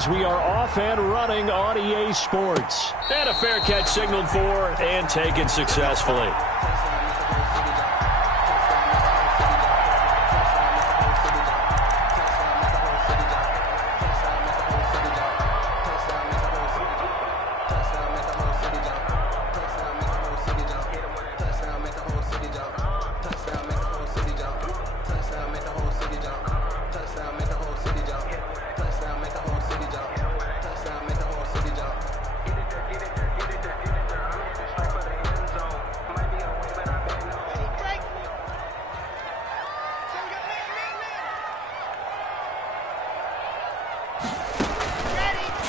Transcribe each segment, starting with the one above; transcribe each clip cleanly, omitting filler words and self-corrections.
as we are off and running on EA Sports. And a fair catch signaled for and taken successfully.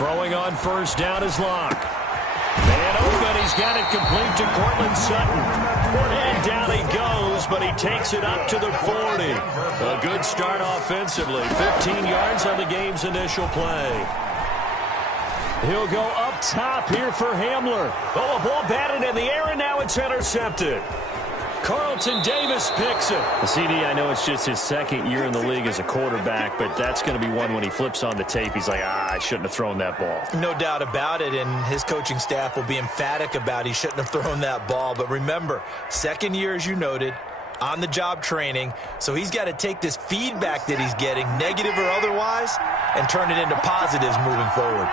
Throwing on first down is Locke. And open, he's got it complete to Cortland Sutton. And down he goes, but he takes it up to the 40. A good start offensively. 15 yards on the game's initial play. He'll go up top here for Hamler. Oh, a ball batted in the air, and now it's intercepted. Carlton Davis picks it. The CD, I know it's just his second year in the league as a quarterback, but that's going to be one when he flips on the tape. He's like, I shouldn't have thrown that ball. No doubt about it, and his coaching staff will be emphatic about he shouldn't have thrown that ball. But remember, second year, as you noted, on-the-job training, so he's got to take this feedback that he's getting, negative or otherwise, and turn it into positives moving forward.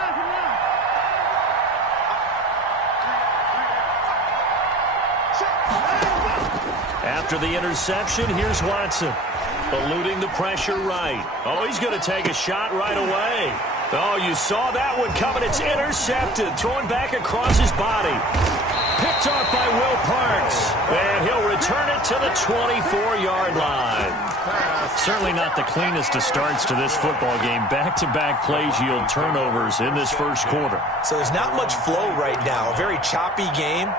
After the interception, here's Watson. Eluding the pressure right. Oh, he's going to take a shot right away. Oh, you saw that one coming. It's intercepted. Thrown back across his body. Picked off by Will Parks. And he'll return it to the 24-yard line. Certainly not the cleanest of starts to this football game. Back-to-back plays yield turnovers in this first quarter. So there's not much flow right now. A very choppy game.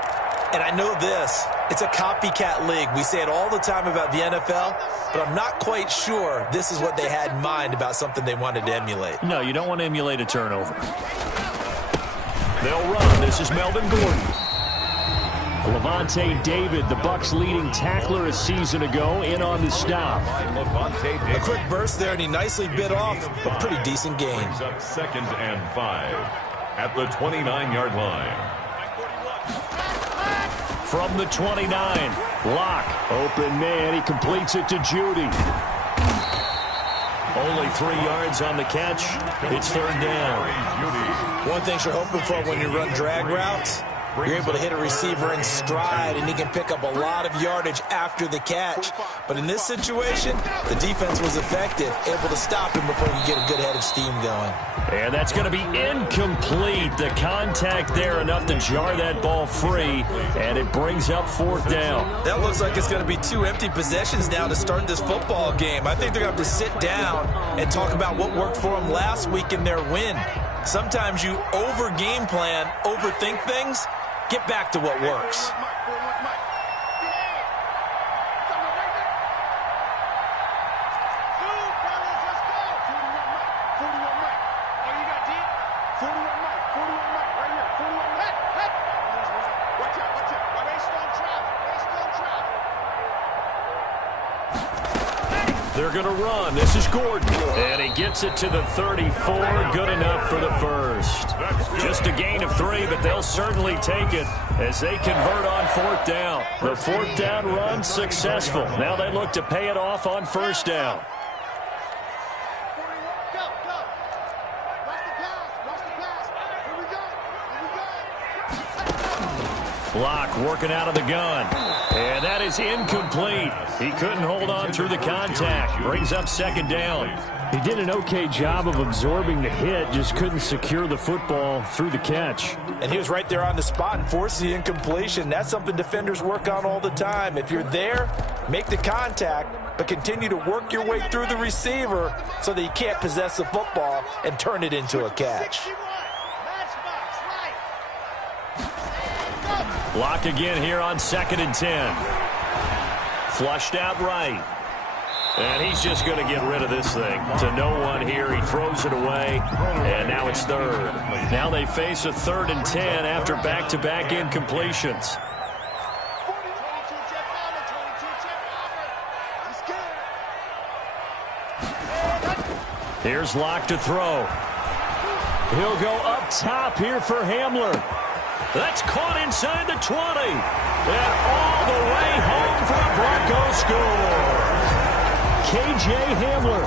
And I know this, it's a copycat league. We say it all the time about the NFL, but I'm not quite sure this is what they had in mind about something they wanted to emulate. No, you don't want to emulate a turnover. They'll run. This is Melvin Gordon. Levante David, the Bucs' leading tackler a season ago, in on the stop. A quick burst there, and he nicely bit off a pretty decent gain. Up 2nd and 5 at the 29-yard line. From the 29, Locke, open man, he completes it to Judy. Only 3 yards on the catch. It's third down. One thing you're hoping for when you run drag routes, you're able to hit a receiver in stride, and he can pick up a lot of yardage after the catch. But in this situation, the defense was effective, able to stop him before he could get a good head of steam going. And that's going to be incomplete. The contact there enough to jar that ball free, and it brings up fourth down. That looks like it's going to be 2 empty possessions now to start this football game. I think they're going to have to sit down and talk about what worked for them last week in their win. Sometimes you over-game plan, overthink things. Get back to what works. They're going to run. This is Gordon. And he gets it to the 34. Good enough for the first. Just a gain of 3, but they'll certainly take it as they convert on fourth down. The fourth down run successful. Now they look to pay it off on first down. Locke working out of the gun. And that is incomplete. He couldn't hold on through the contact. Brings up second down. He did an okay job of absorbing the hit, just couldn't secure the football through the catch. And he was right there on the spot and forced the incompletion. That's something defenders work on all the time. If you're there, make the contact, but continue to work your way through the receiver so that you can't possess the football and turn it into a catch. Locke again here on 2nd and 10. Flushed out right. And he's just going to get rid of this thing. To no one here. He throws it away. And now it's third. Now they face a 3rd and 10 after back-to-back incompletions. Here's Locke to throw. He'll go up top here for Hamler. That's caught inside the 20. And all the way home for the Broncos score. K.J. Hamler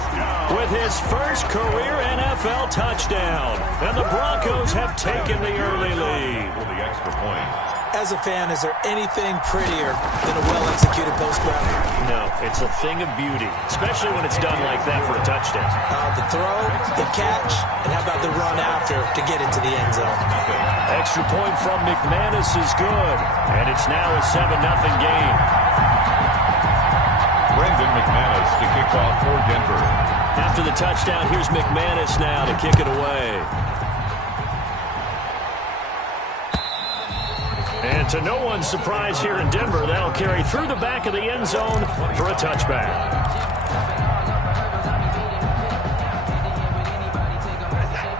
with his first career NFL touchdown. And the Broncos have taken the early lead. For the extra point. As a fan, is there anything prettier than a well-executed post-grab? No, it's a thing of beauty, especially when it's done like that for a touchdown. The throw, the catch, and how about the run after to get into the end zone? Extra point from McManus is good, and it's now a 7-0 game. Brandon McManus to kick off for Denver. After the touchdown, here's McManus now to kick it away. And to no one's surprise here in Denver, that'll carry through the back of the end zone for a touchback.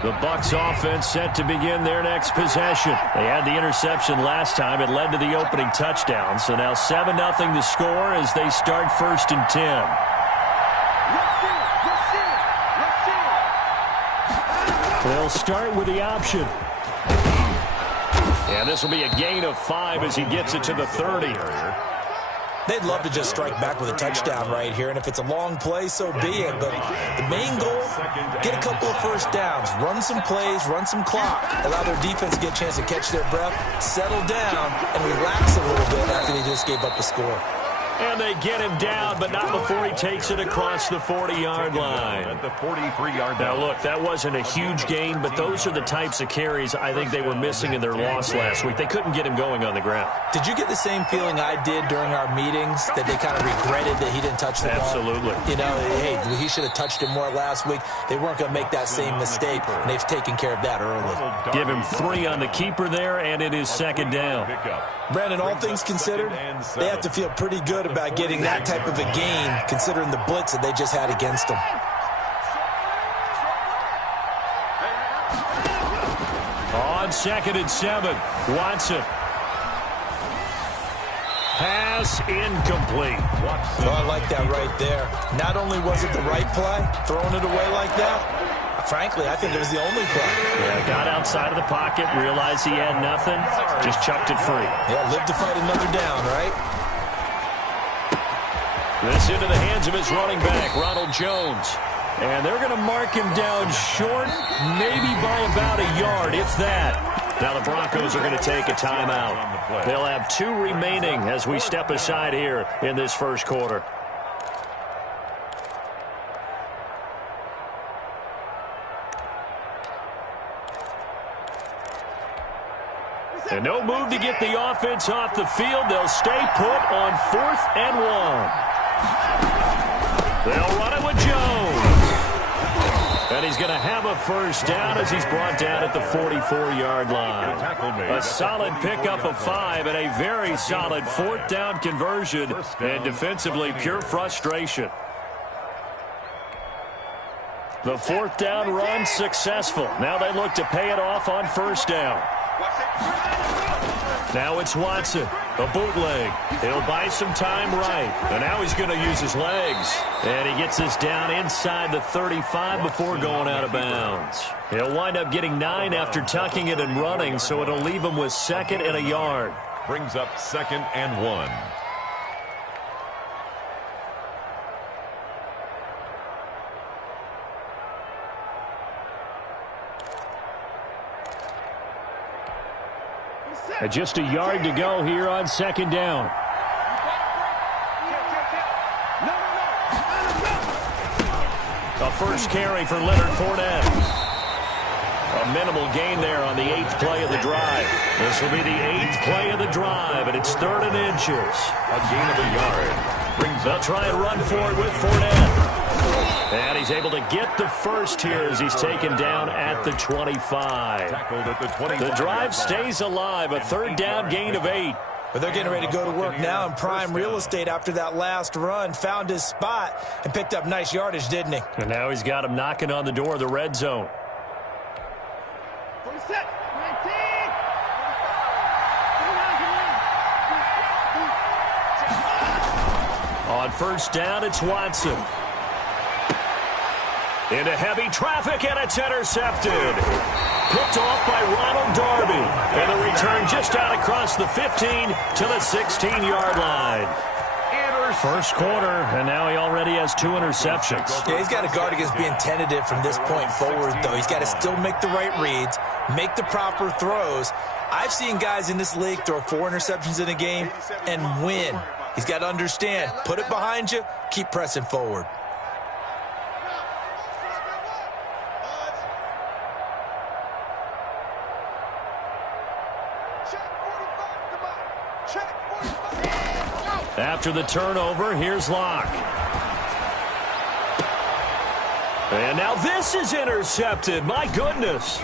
The Bucs offense set to begin their next possession. They had the interception last time. It led to the opening touchdown. So now 7-0 to score as they start 1st and 10. They'll start with the option. And this will be a gain of 5 as he gets it to the 30. They'd love to just strike back with a touchdown right here, and if it's a long play, so be it. But the main goal, get a couple of first downs, run some plays, run some clock, allow their defense to get a chance to catch their breath, settle down, and relax a little bit after they just gave up a score. And they get him down, but not before he takes it across the 40-yard line. At the 43-yard line. Now, look, that wasn't a huge gain, but those are the types of carries I think they were missing in their loss last week. They couldn't get him going on the ground. Did you get the same feeling I did during our meetings, that they kind of regretted that he didn't touch the ball? Absolutely. You know, hey, he should have touched it more last week. They weren't going to make that same mistake, and they've taken care of that early. Give him 3 on the keeper there, and it is 2nd down. Brandon, all things considered, they have to feel pretty good about getting that type of a gain, considering the blitz that they just had against them. On 2nd and 7, Watson. Pass incomplete. Oh, I like that right there. Not only was it the right play, throwing it away like that, frankly, I think it was the only play. Yeah, got outside of the pocket, realized he had nothing, just chucked it free. Yeah, live to fight another down, right? This into the hands of his running back, Ronald Jones. And they're going to mark him down short, maybe by about a yard, if that. Now the Broncos are going to take a timeout. They'll have 2 remaining as we step aside here in this first quarter. And no move to get the offense off the field. They'll stay put on 4th and 1. They'll run it with Jones. And he's going to have a first down as he's brought down at the 44-yard line. A solid pickup of 5 and a very solid 4th down conversion. And defensively, pure frustration. The 4th down run successful. Now they look to pay it off on 1st down. Now it's Watson, a bootleg. He'll buy some time right. And now he's going to use his legs. And he gets us down inside the 35 before going out of bounds. He'll wind up getting 9 after tucking it and running, so it'll leave him with 2nd and a yard. Brings up 2nd and 1. Just a yard to go here on 2nd down. A first carry for Leonard Fournette. A minimal gain there on the 8th play of the drive. This will be the 8th play of the drive, and it's 3rd and inches. A gain of a yard. They'll try and run for it with Fournette. And he's able to get the first here as he's taken down at the 25. Tackled at the 25. The drive stays alive. A 3rd down gain of 8. But they're getting ready to go to work now in prime real estate after that last run. Found his spot and picked up nice yardage, didn't he? And now he's got him knocking on the door of the red zone. On 1st down, it's Watson. Into heavy traffic, and it's intercepted. Picked off by Ronald Darby. And the return just out across the 15 to the 16-yard line. First quarter, and now he already has 2 interceptions. Yeah, he's got to guard against being tentative from this point forward, though. He's got to still make the right reads, make the proper throws. I've seen guys in this league throw 4 interceptions in a game and win. He's got to understand, put it behind you, keep pressing forward. After the turnover, here's Locke. And now this is intercepted. My goodness.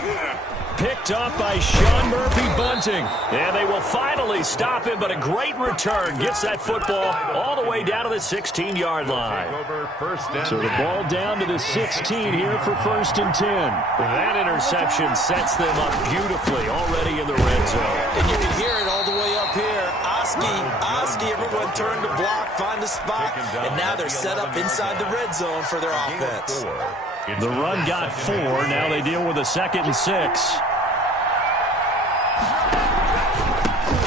Picked up by Sean Murphy-Bunting. And they will finally stop him, but a great return. Gets that football all the way down to the 16-yard line. So the ball down to the 16 here for 1st and 10. That interception sets them up beautifully already in the red zone. And you can hear it all the way up here. Oski, everyone turned to block, find a spot, and now they're set up inside the red zone for their offense. The run got 4. Now they deal with a 2nd and 6.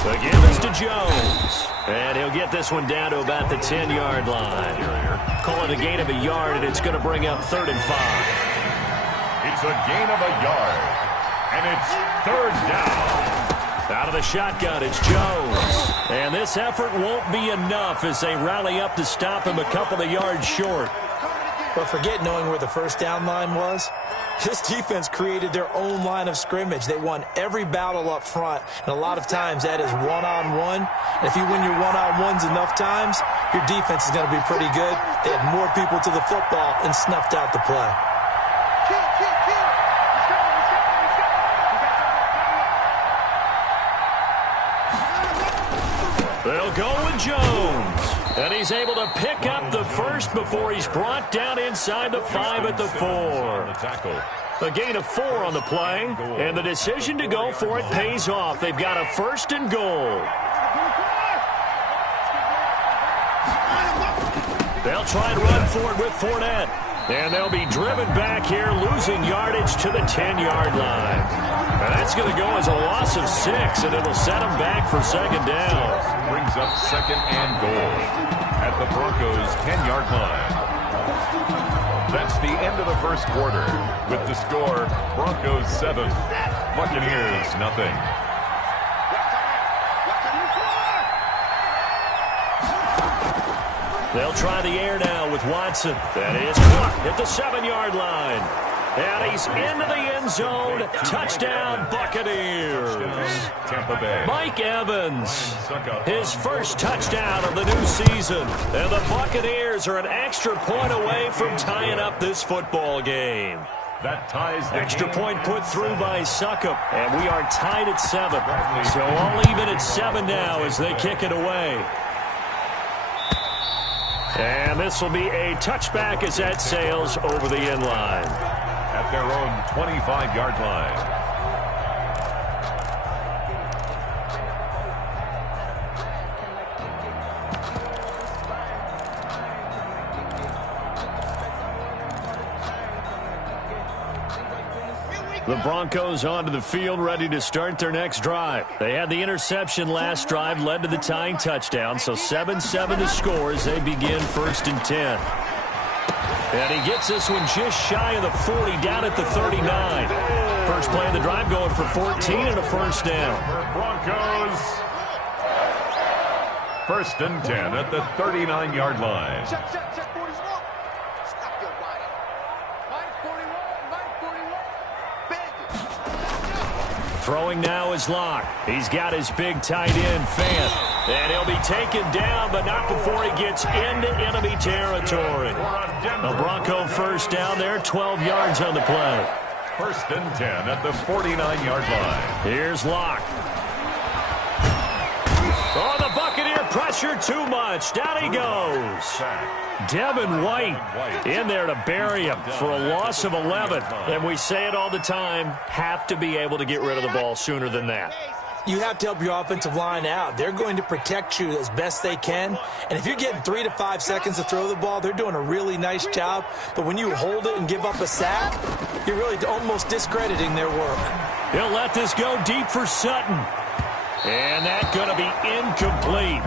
Again, it's to Jones. And he'll get this one down to about the 10-yard line. Call it a gain of a yard, and it's going to bring up 3rd and 5. It's a gain of a yard, and it's 3rd down. Out of the shotgun, it's Jones. And this effort won't be enough as they rally up to stop him a couple of yards short. But forget knowing where the first down line was. This defense created their own line of scrimmage. They won every battle up front, and a lot of times that is one-on-one. And if you win your one-on-ones enough times, your defense is going to be pretty good. They had more people to the football and snuffed out the play. They'll go with Jones. And he's able to pick up the first before he's brought down inside the 5 at the 4. A gain of 4 on the play. And the decision to go for it pays off. They've got a 1st and goal. They'll try and run for it with Fournette. And they'll be driven back here, losing yardage to the 10-yard line. And that's going to go as a loss of 6, and it'll set them back for 2nd down. Brings up 2nd and goal at the Broncos' 10-yard line. That's the end of the first quarter. With the score, Broncos 7, Buccaneers nothing. They'll try the air now with Watson. That is caught at the 7-yard line. And he's into the end zone. Touchdown, Buccaneers. Tampa Bay. Mike Evans, his first touchdown of the new season. And the Buccaneers are an extra point away from tying up this football game. That ties the extra game. point put through by Succop. And we are tied at 7. So all even at 7 now as they kick it away. And this will be a touchback as that sails over the end line. At their own 25-yard line. The Broncos onto the field, ready to start their next drive. They had the interception last drive, led to the tying touchdown, so 7-7 to score as they begin 1st and 10. And he gets this one just shy of the 40, down at the 39. First play of the drive going for 14 and a 1st down. Broncos. 1st and 10 at the 39-yard line. Throwing now is Locke. He's got his big tight end, Fant. And he'll be taken down, but not before he gets into enemy territory. A Bronco first down there, 12 yards on the play. 1st and 10 at the 49-yard line. Here's Locke. Oh, the Buccaneer pressure too much. Down he goes. Devin White in there to bury him for a loss of 11. And we say it all the time, have to be able to get rid of the ball sooner than that. you have to help your offensive line out. They're going to protect you as best they can. And if you're getting 3 to 5 seconds to throw the ball, they're doing a really nice job. But when you hold it and give up a sack, you're really almost discrediting their work. He'll let this go deep for Sutton. And that's going to be incomplete.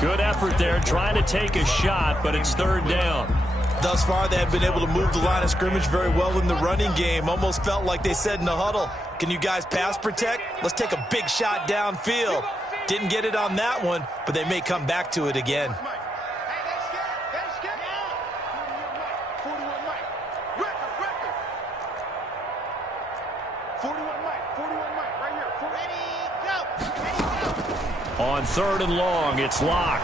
Good effort there trying to take a shot, but it's third down. Thus far, they have been able to move the line of scrimmage very well in the running game. Almost felt like they said in the huddle, can you guys pass protect? Let's take a big shot downfield. Didn't get it on that one, but they may come back to it again. On third and long, it's Locke.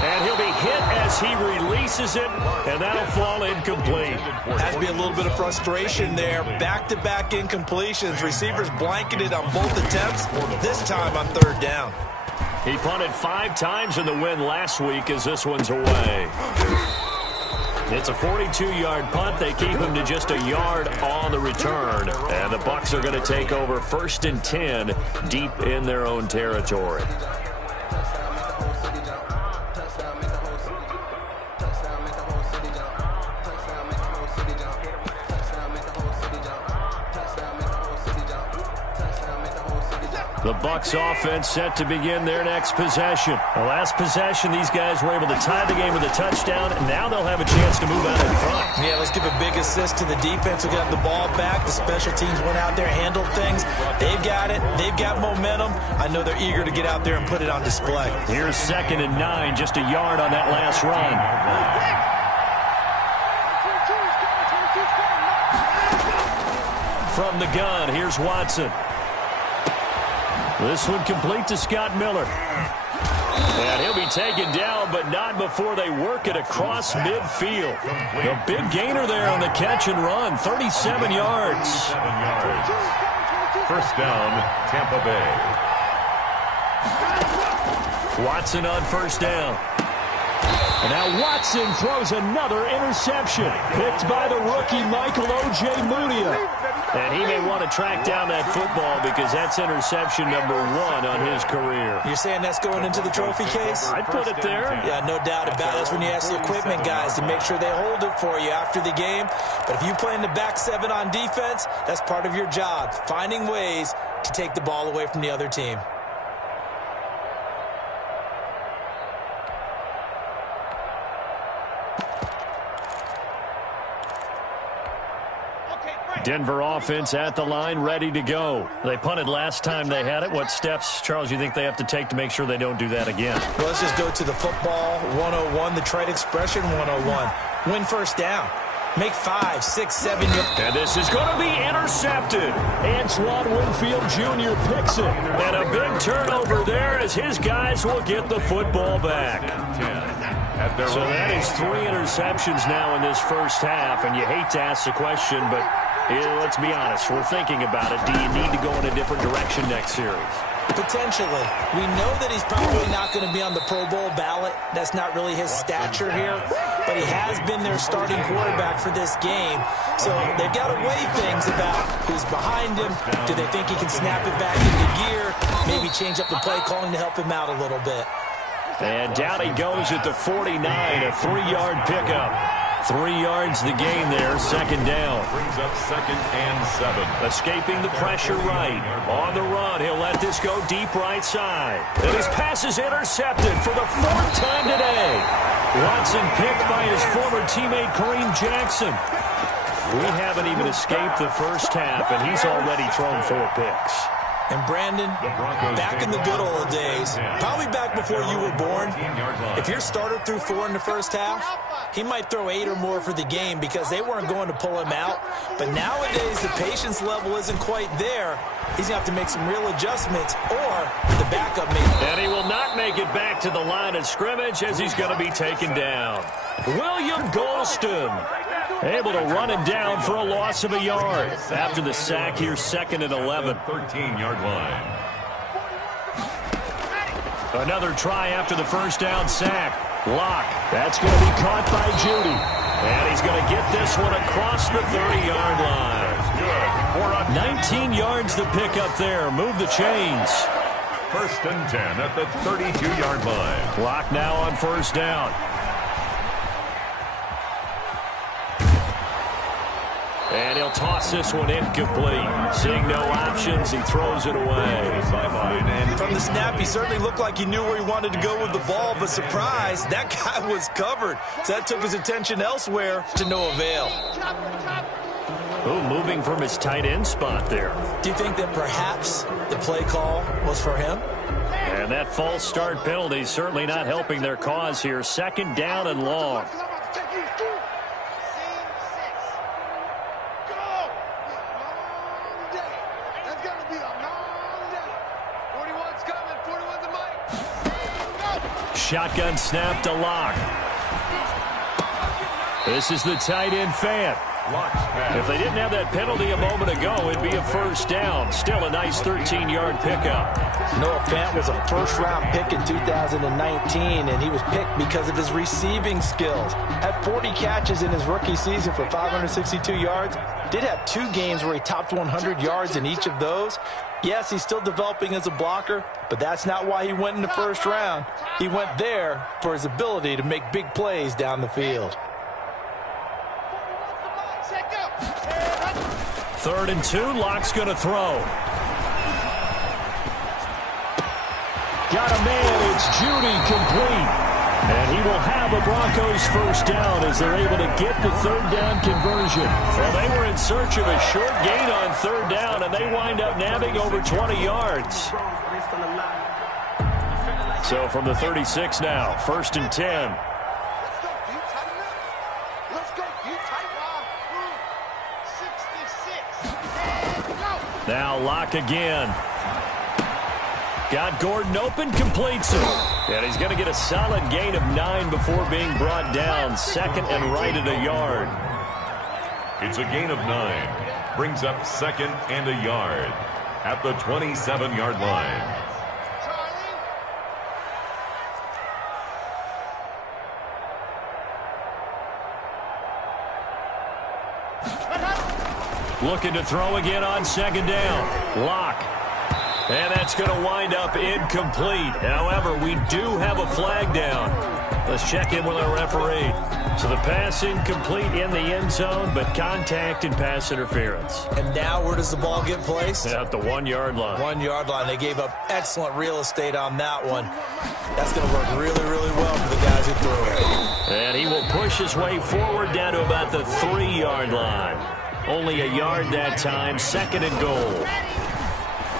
And he'll be hit as he releases it, and that'll fall incomplete. Has to be a little bit of frustration there. Back-to-back incompletions. Receivers blanketed on both attempts, this time on third down. He punted 5 times in the win last week as this one's away. It's a 42-yard punt. They keep him to just a yard on the return. And the Bucs are going to take over 1st and 10 deep in their own territory. The Bucs offense set to begin their next possession. The last possession, these guys were able to tie the game with a touchdown, and now they'll have a chance to move out in front. Yeah, let's give a big assist to the defense who got the ball back. The special teams went out there, handled things. They've got it. They've got momentum. I know they're eager to get out there and put it on display. Here's 2nd and 9, just a yard on that last run. From the gun, here's Watson. This one complete to Scott Miller. And he'll be taken down, but not before they work it across midfield. A big gainer there on the catch and run, 37 yards. 37 yards. First down, Tampa Bay. Watson on first down. And now Watson throws another interception. Picked by the rookie Michael O.J. Mudia. And he may want to track down that football because that's interception number 1 on his career. You're saying that's going into the trophy case? I'd put it there. Yeah, no doubt about it. That's when you ask the equipment guys to make sure they hold it for you after the game. But if you play in the back 7 on defense, that's part of your job, finding ways to take the ball away from the other team. Denver offense at the line, ready to go. They punted last time they had it. What steps, Charles, you think they have to take to make sure they don't do that again? Well, let's just go to the football 101, the trade expression 101. Win first down. Make 5, 6, 7 yards. And this is going to be intercepted. Antoine Winfield Jr. picks it. And a big turnover there as his guys will get the football back. So that is 3 interceptions now in this first half. And you hate to ask the question, but let's be honest. We're thinking about it. Do you need to go in a different direction next series? Potentially. We know that he's probably not going to be on the Pro Bowl ballot. That's not really his stature here. But he has been their starting quarterback for this game. So they've got to weigh things about who's behind him. Do they think he can snap it back into gear? Maybe change up the play calling to help him out a little bit. And down he goes at the 49, a 3-yard pickup. 3 yards the gain there, second down. Brings up 2nd and 7. Escaping the pressure right. On the run, he'll let this go deep right side. And his pass is intercepted for the 4th time today. Watson picked by his former teammate Kareem Jackson. We haven't even escaped the first half, and he's already thrown 4 picks. And Brandon, back in the good old days, probably back before you were born, if your starter threw 4 in the first half, he might throw 8 or more for the game because they weren't going to pull him out. But nowadays, the patience level isn't quite there. He's going to have to make some real adjustments, or the backup may. And he will not make it back to the line of scrimmage as he's going to be taken down. William Golston able to run him down for a loss of a yard. After the sack, here's 2nd and 11. 13-yard line. Another try after the first down sack. Locke. That's going to be caught by Judy. And he's going to get this one across the 30-yard line. 19 yards to pick up there. Move the chains. First and 10 at the 32-yard line. Clock now on first down. And he'll toss this one incomplete. Seeing no options, he throws it away. And from the snap, he certainly looked like he knew where he wanted to go with the ball, but surprise, that guy was covered. So that took his attention elsewhere to no avail. Oh, moving from his tight end spot there. Do you think that perhaps the play call was for him? And that false start penalty is certainly not helping their cause here. Second down and long. Shotgun snap to Locke. This is the tight end fan. If they didn't have that penalty a moment ago, it'd be a first down. Still a nice 13-yard pickup. Noah Fant was a first-round pick in 2019, and he was picked because of his receiving skills. Had 40 catches in his rookie season for 562 yards. Did have 2 games where he topped 100 yards in each of those. Yes, he's still developing as a blocker, but that's not why he went in the first round. He went there for his ability to make big plays down the field. 3rd and 2, Locke's going to throw. Got a man, it's Judy, complete. And he will have a Broncos first down as they're able to get the 3rd down conversion. Well, they were in search of a short gain on 3rd down, and they wind up nabbing over 20 yards. So from the 36 now, 1st and 10. Now Locke again. Got Gordon open, completes it. And he's going to get a solid gain of 9 before being brought down. 2nd and right at a yard. It's a gain of 9. Brings up 2nd and a yard at the 27-yard line. Looking to throw again on 2nd down. Locke. And that's going to wind up incomplete. However, we do have a flag down. Let's check in with our referee. So the pass incomplete in the end zone, but contact and pass interference. And now where does the ball get placed? At the 1-yard line. 1-yard line. They gave up excellent real estate on that one. That's going to work really, really well for the guys who threw it. And he will push his way forward down to about the 3-yard line. Only a yard that time. 2nd and goal.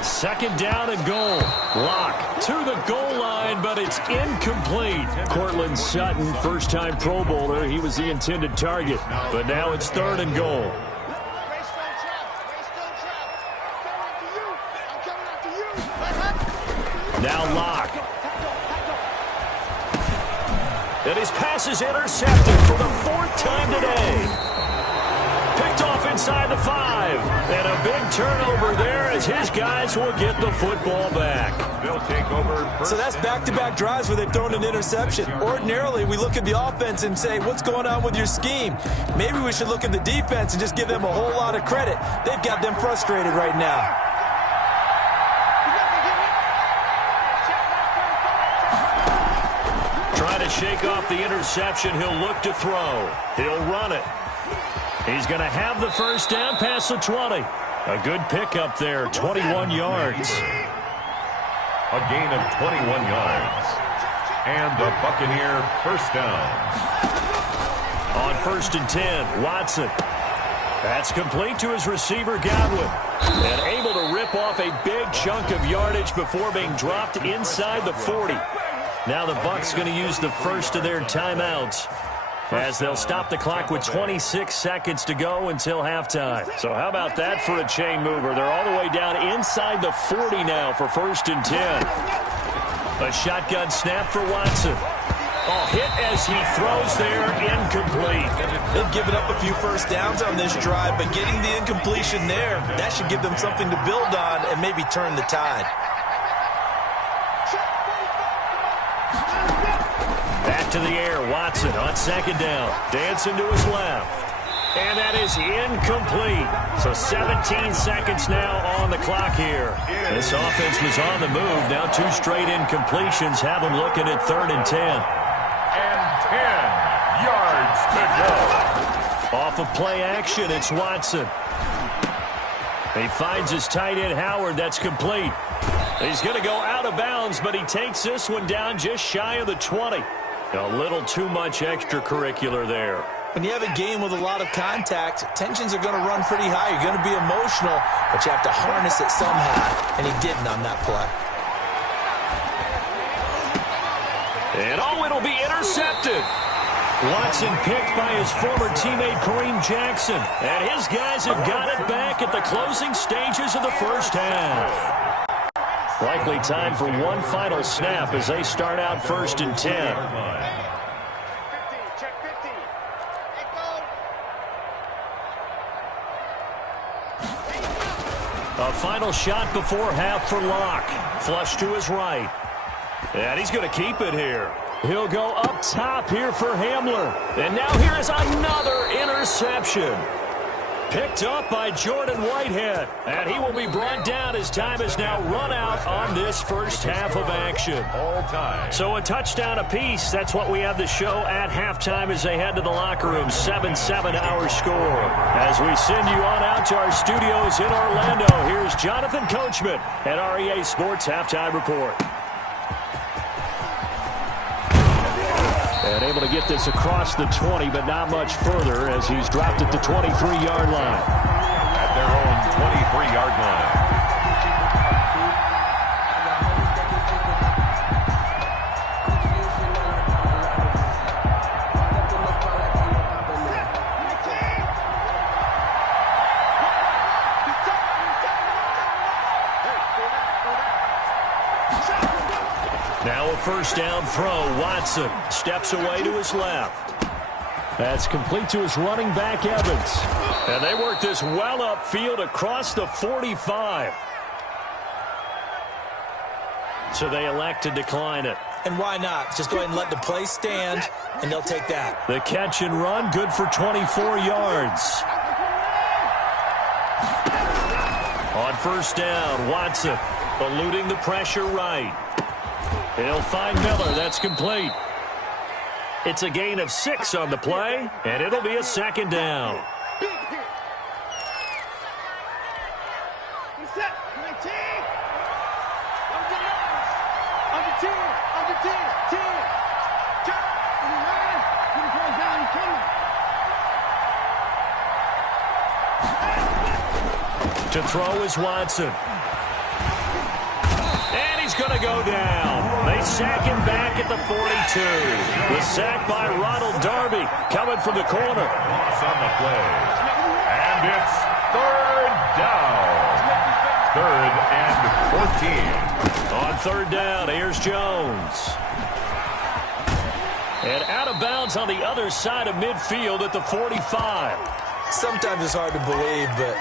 2nd down and goal. Locke to the goal line, but it's incomplete. Cortland Sutton, first-time Pro Bowler. He was the intended target, but now it's 3rd and goal. Now Locke. And his pass is intercepted for the 4th time today. Picked off inside the 5. And a big turnover there as his guys will get the football back. They'll take over. So that's back-to-back drives where they've thrown an interception. Ordinarily, we look at the offense and say, what's going on with your scheme? Maybe we should look at the defense and just give them a whole lot of credit. They've got them frustrated right now. Trying to shake off the interception. He'll look to throw. He'll run it. He's going to have the first down past the 20. A good pickup there, 21 yards. A gain of 21 yards. And the Buccaneer first down. On 1st and 10, Watson. That's complete to his receiver, Godwin. And able to rip off a big chunk of yardage before being dropped inside the 40. Now the Bucs going to use the first of their timeouts, as they'll stop the clock with 26 seconds to go until halftime. So how about that for a chain mover? They're all the way down inside the 40 now for 1st and 10. A shotgun snap for Watson. Oh, hit as he throws there, incomplete. They've given up a few first downs on this drive, but getting the incompletion there, that should give them something to build on and maybe turn the tide. Back to the air, Watson on 2nd down. Dancing to his left. And that is incomplete. So 17 seconds now on the clock here. This offense was on the move. Now 2 straight incompletions have them looking at 3rd and 10. And 10 yards to go. Off of play action, it's Watson. He finds his tight end, Howard. That's complete. He's going to go out of bounds, but he takes this one down just shy of the 20. A little too much extracurricular there. When you have a game with a lot of contact, tensions are going to run pretty high. You're going to be emotional, but you have to harness it somehow, and he didn't on that play. And it'll be intercepted. Watson picked by his former teammate Kareem Jackson, and his guys have got it back at the closing stages of the first half. Likely time for one final snap as they start out 1st and 10. A final shot before half for Locke. Flush to his right. And he's going to keep it here. He'll go up top here for Hamler. And now here is another interception. Picked up by Jordan Whitehead. And he will be brought down as time is now run out on this first half of action. All time. So a touchdown apiece. That's what we have the show at halftime as they head to the locker room. 7-7 our score. As we send you on out to our studios in Orlando, here's Jonathan Coachman at REA Sports Halftime Report. And able to get this across the 20, but not much further as he's dropped at the 23-yard line. At their own 23-yard line. Now a first down throw. Watson steps away to his left. That's complete to his running back, Evans. And they work this well upfield across the 45. So they elect to decline it. And why not? Just go ahead and let the play stand, and they'll take that. The catch and run, good for 24 yards. On first down, Watson eluding the pressure right. He'll find Miller. That's complete. It's a gain of 6 on the play, and it'll be a second down. To throw is Watson. And he's going to go down. They sack him back at the 42. The sack by Ronald Darby coming from the corner. Loss on the play. And it's 3rd down. 3rd and 14. On 3rd down, here's Jones. And out of bounds on the other side of midfield at the 45. Sometimes it's hard to believe, but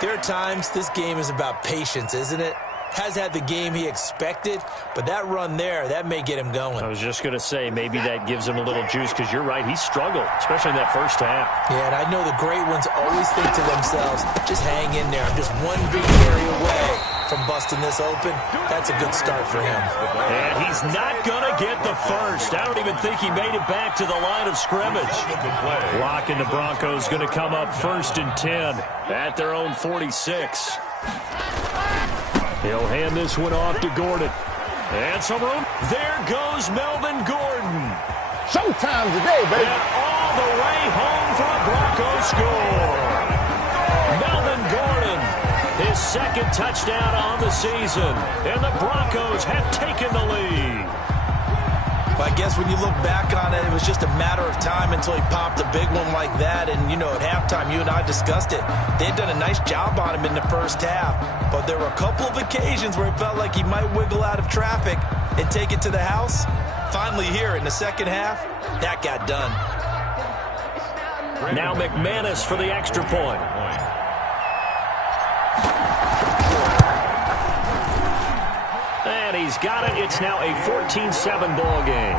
there are times this game is about patience, isn't it? Has had the game he expected, but that run there, that may get him going. I was just going to say, maybe that gives him a little juice, because you're right, he struggled, especially in that first half. Yeah, and I know the great ones always think to themselves, just hang in there. I'm just one big carry away from busting this open. That's a good start for him. And he's not going to get the first. I don't even think he made it back to the line of scrimmage. Locke and the Broncos going to come up 1st and 10 at their own 46. He'll hand this one off to Gordon. And some room. There goes Melvin Gordon. Showtime today, baby. And all the way home for a Broncos score. Melvin Gordon, his 2nd touchdown on the season. And the Broncos have taken the lead. Well, I guess when you look back on it, it was just a matter of time until he popped a big one like that. And, you know, at halftime, you and I discussed it. They had done a nice job on him in the first half. But there were a couple of occasions where it felt like he might wiggle out of traffic and take it to the house. Finally here in the second half, that got done. Now McManus for the extra point. And he's got it. It's now a 14-7 ball game.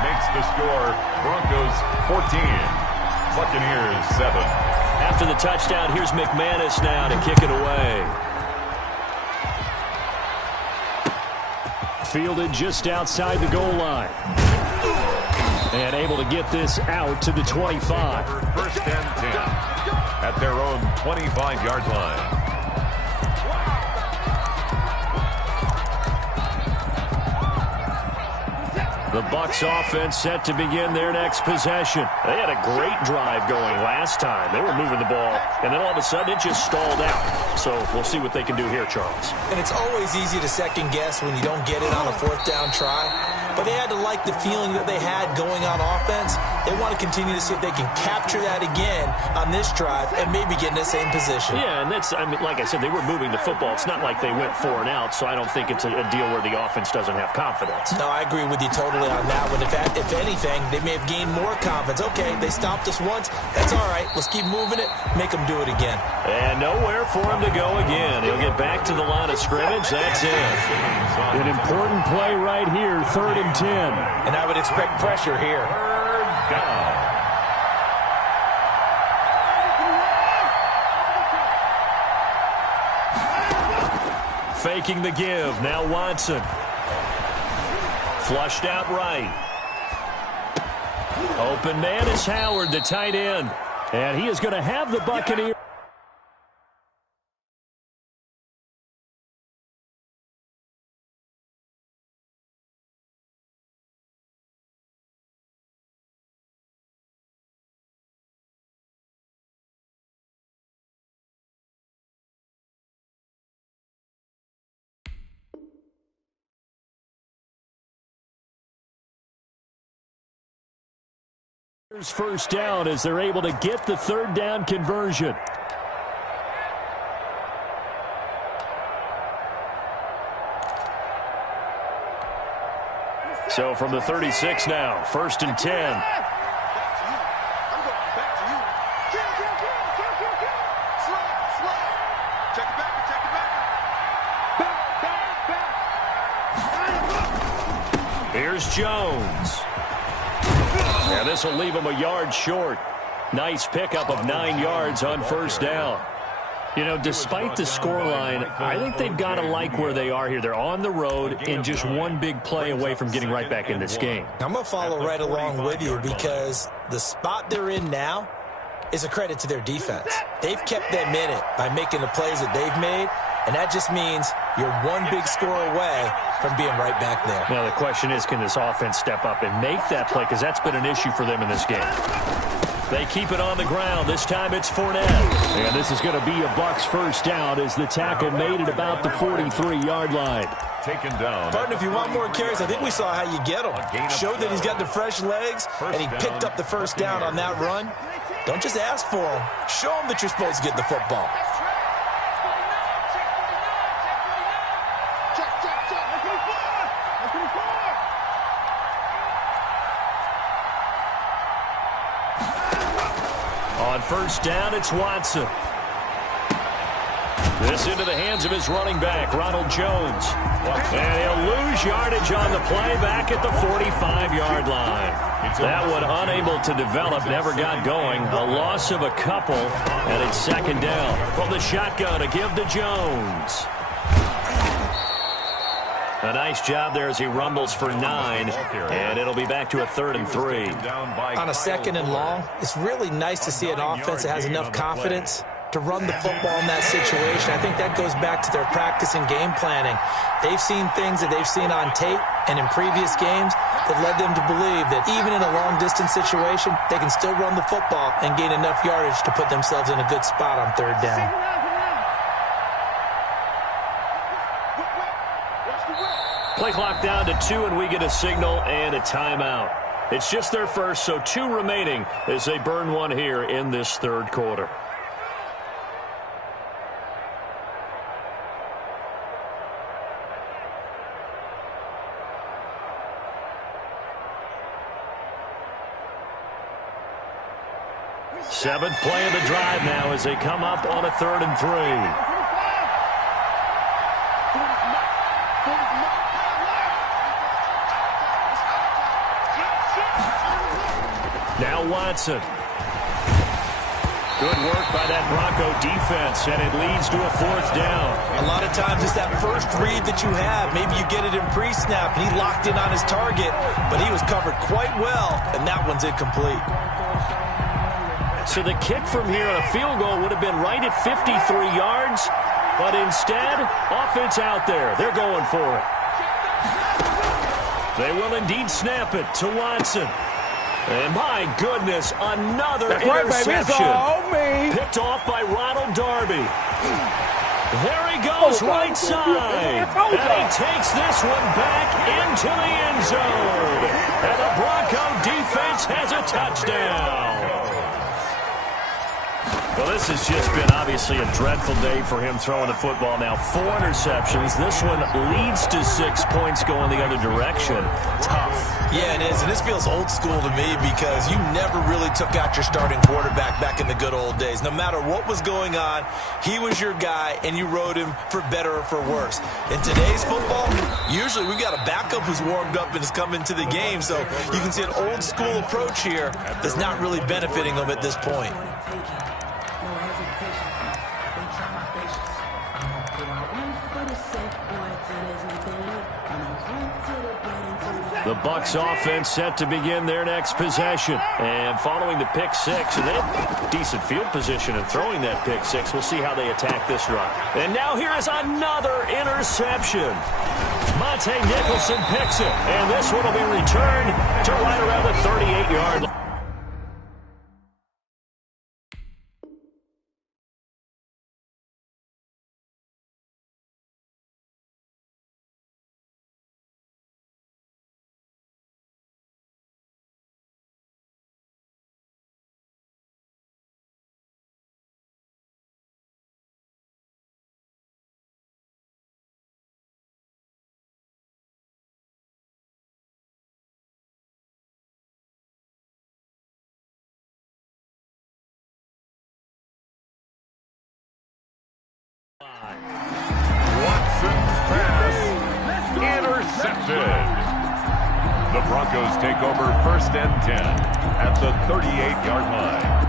Makes the score Broncos 14, Buccaneers 7. After the touchdown, here's McManus now to kick it away. Fielded just outside the goal line. And able to get this out to the 25. First and 10 at their own 25-yard line. The Bucs offense set to begin their next possession. They had a great drive going last time. They were moving the ball, and then all of a sudden it just stalled out. So we'll see what they can do here, Charles. And it's always easy to second guess when you don't get it on a fourth down try. But they had to like the feeling that they had going on offense. They want to continue to see if they can capture that again on this drive and maybe get in the same position. Yeah, and that's, I mean, like I said, they were moving the football. It's not like they went 4 and out, so I don't think it's a deal where the offense doesn't have confidence. No, I agree with you totally on that one. In fact, if anything, they may have gained more confidence. Okay, they stopped us once. That's all right. Let's keep moving it. Make them do it again. And nowhere for him to go again. He'll get back to the line of scrimmage. That's it. An important play right here, 3rd and 10. And I would expect pressure here. Third down. Faking the give. Now Watson. Flushed out right. Open man is Howard, the tight end. And he is going to have the Buccaneers. First down as they're able to get the 3rd down conversion. So from the 36 now, 1st and 10. Here's Jones. And this will leave him a yard short. Nice pickup of 9 yards on 1st down. You know, despite the scoreline, I think they've got to like where they are here. They're on the road and just one big play away from getting right back in this game. I'm going to follow right along with you because the spot they're in now is a credit to their defense. They've kept them in it by making the plays that they've made, and that just means you're one big score away from being right back there. Now, the question is, can this offense step up and make that play? Because that's been an issue for them in this game. They keep it on the ground. This time it's Fournette. And this is going to be a Bucs first down as the tackle made it about the 43-yard line. Taken down. Pardon, if you want more carries, I think we saw how you get him. Showed that he's got the fresh legs, and he picked up the first down on that run. Don't just ask for him. Show him that you're supposed to get the football. On 1st down, it's Watson. This into the hands of his running back, Ronald Jones. And he'll lose yardage on the play back at the 45-yard line. That one unable to develop, never got going. A loss of a couple, and it's 2nd down. From the shotgun, a give to Jones. A nice job there as he rumbles for 9, and it'll be back to a 3rd and 3. On a 2nd and long, it's really nice to see an offense that has enough confidence to run the football in that situation. I think that goes back to their practice and game planning. They've seen things that they've seen on tape and in previous games that led them to believe that even in a long-distance situation, they can still run the football and gain enough yardage to put themselves in a good spot on 3rd down. Play clock down to 2, and we get a signal and a timeout. It's just their first, so 2 remaining as they burn one here in this 3rd quarter. Seventh play of the drive now as they come up on a 3rd and 3. Now Watson. Good work by that Bronco defense, and it leads to a 4th down. A lot of times it's that first read that you have. Maybe you get it in pre-snap, and he locked in on his target, but he was covered quite well, and that one's incomplete. So the kick from here on a field goal would have been right at 53 yards, but instead, offense out there. They're going for it. They will indeed snap it to Watson. And my goodness, another interception. Picked off by Ronald Darby. There he goes right side. And he takes this one back into the end zone. And the Bronco defense has a touchdown. Well, this has just been obviously a dreadful day for him throwing the football now. 4 interceptions. This one leads to 6 points going the other direction. Tough. Yeah, it is, and this feels old school to me because you never really took out your starting quarterback back in the good old days. No matter what was going on, he was your guy, and you rode him for better or for worse. In today's football, usually we've got a backup who's warmed up and is coming to the game, so you can see an old school approach here that's not really benefiting them at this point. The Bucs offense set to begin their next possession. And following the pick 6, and they have decent field position in throwing that pick 6. We'll see how they attack this run. And now here is another interception. Monte Nicholson picks it, and this one will be returned to right around the 38-yard line. Watson's pass intercepted. The Broncos take over 1st and 10 at the 38-yard line.